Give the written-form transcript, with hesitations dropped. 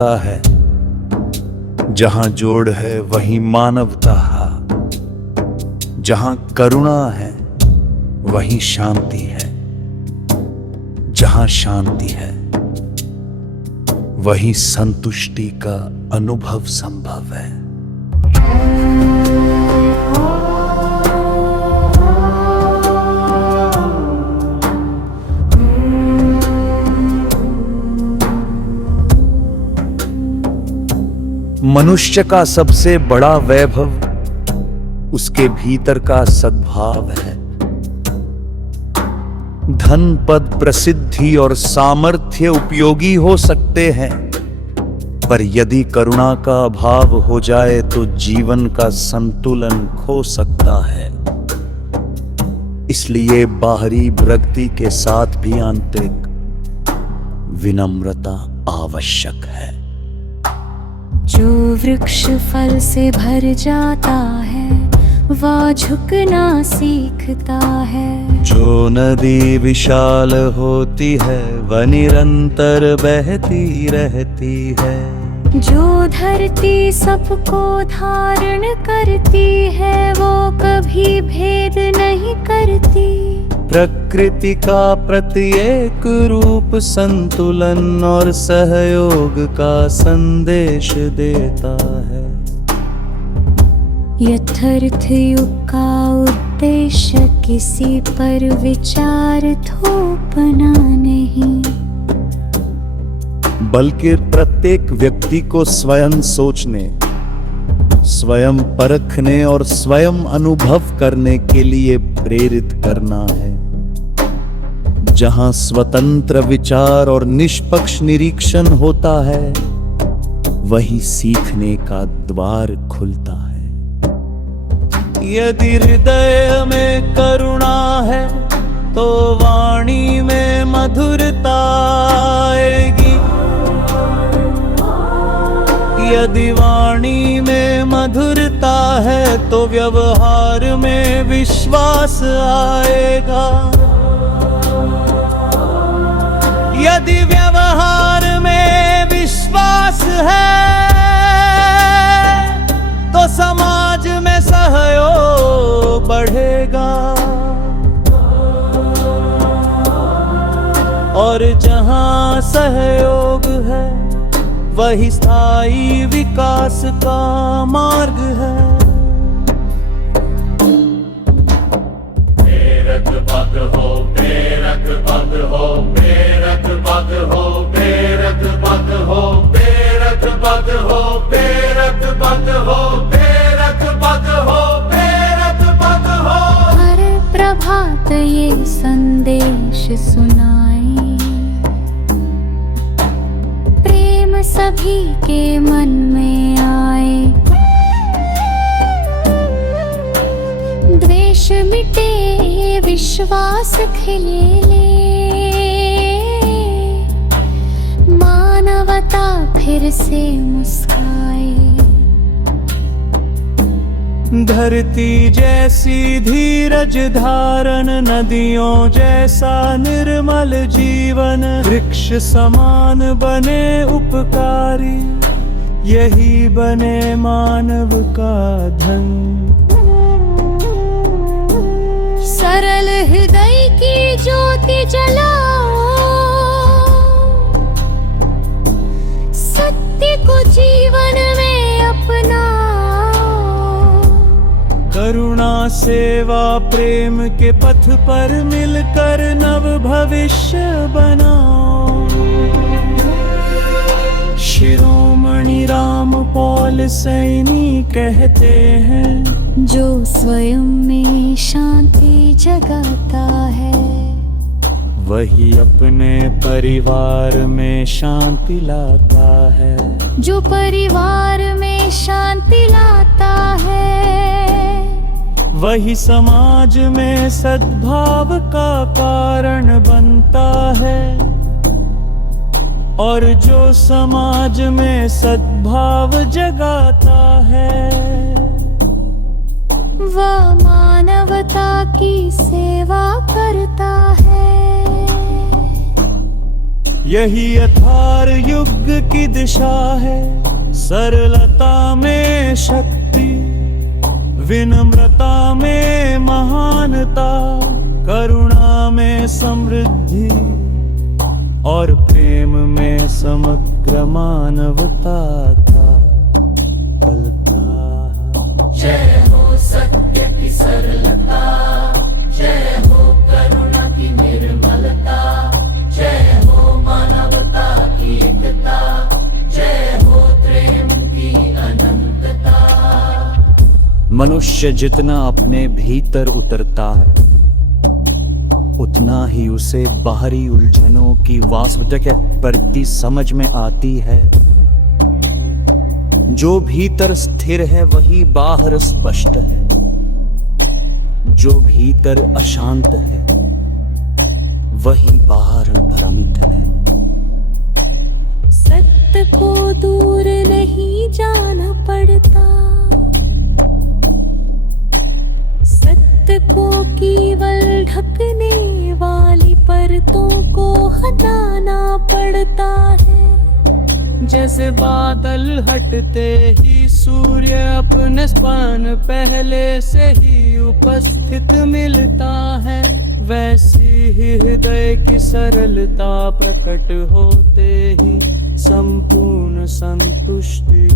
है। जहां जोड़ है वहीं मानवता, जहां करुणा है वहीं शांति है, जहां शांति है वहीं संतुष्टि का अनुभव संभव है। मनुष्य का सबसे बड़ा वैभव उसके भीतर का सद्भाव है। धन, पद, प्रसिद्धि और सामर्थ्य उपयोगी हो सकते हैं, पर यदि करुणा का अभाव हो जाए तो जीवन का संतुलन खो सकता है। इसलिए बाहरी प्रगति के साथ भी आंतरिक विनम्रता आवश्यक है। जो वृक्ष फल से भर जाता है वह झुकना सीखता है। जो नदी विशाल होती है वह निरंतर बहती रहती है। जो धरती सबको धारण करती है वो कभी भेद नहीं करती। प्रकृति का प्रत्येक रूप संतुलन और सहयोग का संदेश देता है। यथार्थ युग का उद्देश्य किसी पर विचार थोपना नहीं, बल्कि प्रत्येक व्यक्ति को स्वयं सोचने, स्वयं परखने और स्वयं अनुभव करने के लिए प्रेरित करना है। जहां स्वतंत्र विचार और निष्पक्ष निरीक्षण होता है वहीं सीखने का द्वार खुलता है। यदि हृदय में करुणा है तो वाणी में मधुरता आएगी। यदि वाणी में मधुरता है तो व्यवहार में विश्वास आएगा। यदि व्यवहार में विश्वास है तो समाज में सहयोग बढ़ेगा। और जहां सहयोग है वही स्थायी विकास का मार्ग है। प्रेरक पद हो, प्रेरक पद हो, प्रेरक पद हो, प्रेरक पद हो, प्रेरक पद हो, प्रेरक पद हो, प्रेरक पद हो, प्रेरक पद हो। हर प्रभात ये संदेश सुनाए, प्रेम सभी के मन में आए। द्वेष मिटे विश्वास खिले, मानवता फिर से मुस्काए। धरती जैसी धीरज धारण, नदियों जैसा निर्मल जीवन, वृक्ष समान बने उपकारी, यही बने मानव का धन। सरल हृदय की ज्योति जलाओ, सत्य को जीवन में अपनाओ। करुणा, सेवा, प्रेम के पथ पर मिलकर नव भविष्य बनाओ। शिरोमणि रामपाल सैनी कहते हैं, जो स्वयं में शांति जगाता है वही अपने परिवार में शांति लाता है। जो परिवार में शांति लाता है वही समाज में सद्भाव का कारण बनता है। और जो समाज में सद्भाव जगाता है वह मानवता की सेवा करता है। यही अथार युग की दिशा है, सरलता में शक्ति, विनम्रता में महानता, करुणा में समृद्धि और प्रेम में समग्र मानवता का पलता। जय हो सत्य की सरलता, जय हो करुणा की निर्मलता, जय हो मानवता की एकता, जय हो प्रेम की अनंतता। मनुष्य जितना अपने भीतर उतरता है, उतना ही उसे बाहरी उलझनों की वास्तविक प्रति समझ में आती है। जो भीतर स्थिर है वही बाहर स्पष्ट है, जो भीतर अशांत है वही बाहर भ्रमित है। सत्य को दूर नहीं जाना पड़ता, सत्य को केवल ढकने वाली परतों को हटाना पड़ता है। जैसे बादल हटते ही सूर्य अपने स्पन पहले से ही उपस्थित मिलता है, वैसी ही हृदय की सरलता प्रकट होते ही संपूर्ण संतुष्टि